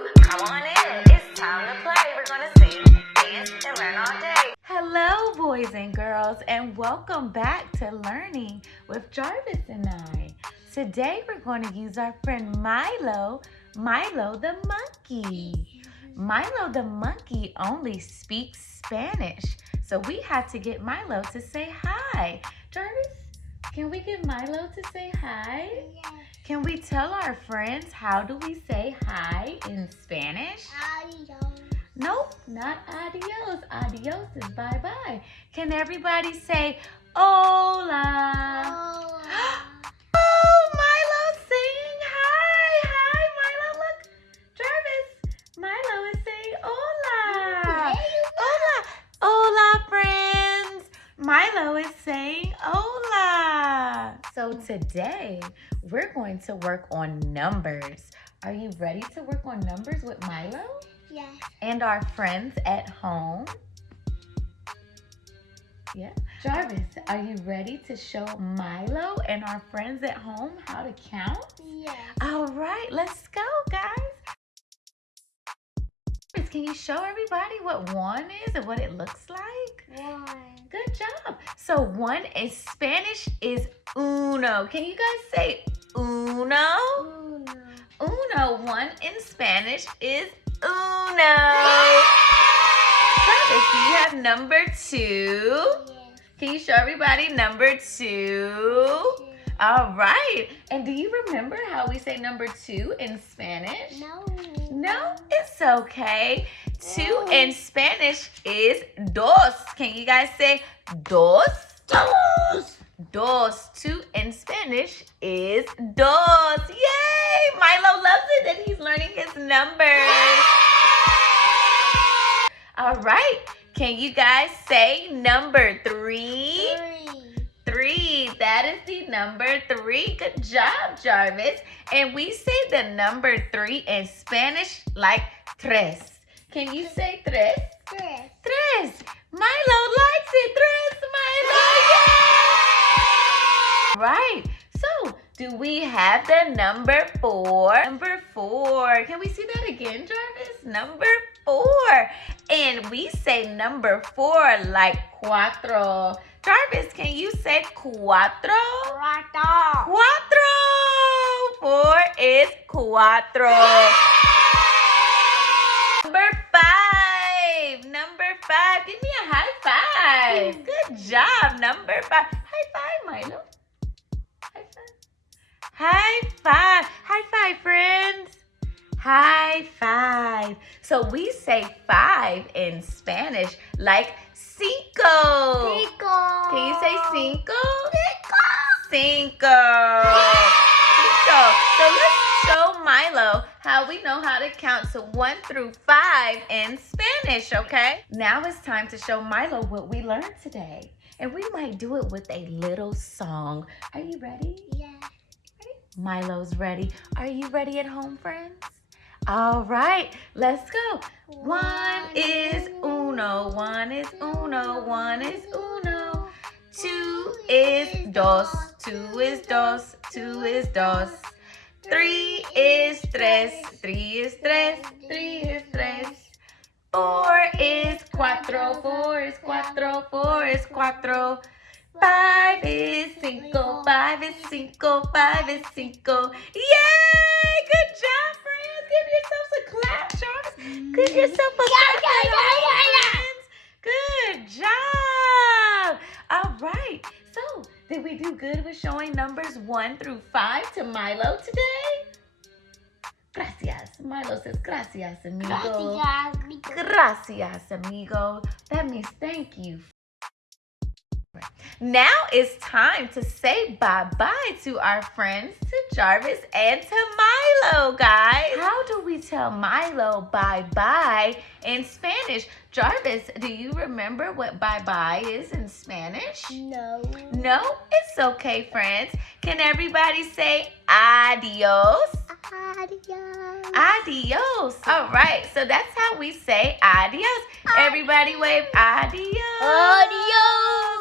Come on in, it's time to play. We're gonna sing, dance, and learn all day. Hello, boys and girls, and welcome back to Learning with Jarvis and I. Today, we're going to use our friend Milo the Monkey. Milo the Monkey only speaks Spanish, so we had to get Milo to say hi. Jarvis, can we get Milo to say hi? Yes. Can we tell our friends how do we say hi in Spanish? Adios. Nope, not adios. Adios is bye-bye. Can everybody say hola? Hola. Oh, Milo's saying hi. Hi, Milo. Look, Jarvis. Milo is saying hola. Hola. Hola, friends. Milo is saying hola. So today, we're going to work on numbers. Are you ready to work on numbers with Milo? Yes. And our friends at home? Yeah. Jarvis, are you ready to show Milo and our friends at home how to count? Yes. All right, let's go, guys. Jarvis, can you show everybody what one is and what it looks like? One. Good job. So one in Spanish is uno. Can you guys say uno? Uno. Uno. One in Spanish is uno. Jarvis, do you have number two? Yes. Can you show everybody number two? All right. And do you remember how we say number two in Spanish? No. No, it's okay. Two in Spanish is dos. Can you guys say dos? Dos. Dos. Two in Spanish is dos. Yay! Milo loves it that he's learning his numbers. All right. Can you guys say number three? Three. That is the number three. Good job, Jarvis. And we say the number three in Spanish like tres. Can you say tres? Tres. Tres. Milo likes it. Tres, Milo. Yay! Right. So, do we have the number four? Number four. Can we see that again, Jarvis? Number four. And we say number four like cuatro. Jarvis, can you say cuatro? Cuatro. Cuatro. Four is cuatro. Number five. Number five. Give me a high five. Good job. Number five. High five, Milo. High five. High five. High five, friends. High five. So we say five in Spanish like cinco. Cinco. Can you say cinco? Cinco. Cinco. Cinco. So let's show Milo how we know how to count to 1 through 5 in Spanish, okay? Now it's time to show Milo what we learned today. And we might do it with a little song. Are you ready? Yes. Milo's ready. Are you ready at home, friends? All right, let's go. One is uno, one is uno, one is uno. Two is dos, two is dos, two is dos. Three is tres, three is tres, three is tres. Four is cuatro, four is cuatro, four is cuatro. Five is cinco, five is cinco, five is cinco. Yay! Good job, friends. Give yourselves a clap, Jarvis. Give yourself a clap, friends. Good job. All right. So, did we do good with showing numbers 1 through 5 to Milo today? Gracias. Milo says gracias, amigo. Gracias, amigo. That means thank you. Now it's time to say bye-bye to our friends, to Jarvis and to Milo, guys. How do we tell Milo bye-bye in Spanish? Jarvis, do you remember what bye-bye is in Spanish? No. No? It's okay, friends. Can everybody say adios? Adios. Adios. All right, so that's how we say adios. Everybody wave adios. Adios.